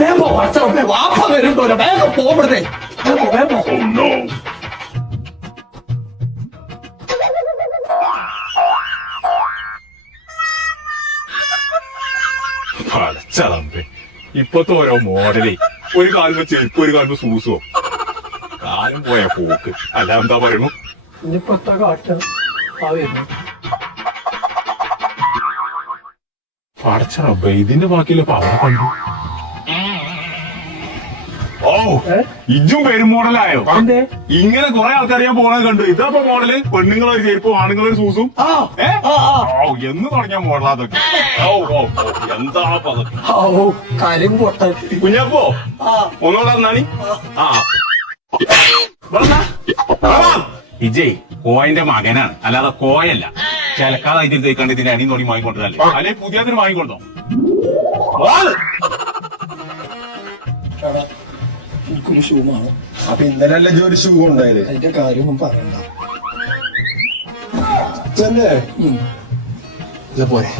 വേഗം അച്ഛനെ വാപ്പ വരുമ്പോ വേഗം പോകരുതേ. പടച്ചതമ്പേ, ഇപ്പത്തെ ഓരോ മോഡലേ, ഒരു കാലത്ത് ചെരുപ്പ് ഒരു കാലത്ത് സൂസോ. കാലം പോയ പോക്ക്. അല്ല എന്താ പറയണു? ഇനിയിപ്പത്തെ കാട്ട പടച്ചറബേ, ഇതിന്റെ ബാക്കിയില്ല അവിടെ കണ്ടു. ഓ, ഇജും പേരും മോഡലായോ? ഇങ്ങനെ കുറെ ആൾക്കാർ ഞാൻ പോണത് കണ്ടു. ഇതപ്പോ മോഡല് പെണ്ണുങ്ങളൊരു ചെരുപ്പും ആണുങ്ങളൊരു സൂസും. എന്ന് തുടങ്ങിയ മോഡലാ അതൊക്കെ. എന്താ കാര്യം പൊട്ട കുഞ്ഞപ്പോ ഒന്നോടെ നാണി. ഇജയ് കോയന്റെ മകനാണ്, അല്ലാതെ കോയല്ല. ചിലക്കാതായിട്ട് തേക്കാണ്ട് ഇതിന്റെ അടി നോടി വാങ്ങിക്കൊണ്ടതല്ലേ, അല്ലെ പുതിയതിന് വാങ്ങിക്കൊണ്ടോ? എനിക്കൊരു ഷൂ വേണം. അപ്പൊ ഇന്നലെ ഒരു ഷൂ ഉണ്ടായത്. അതിന്റെ കാര്യമൊന്നും പറയണ്ട. തന്നെ പോരെ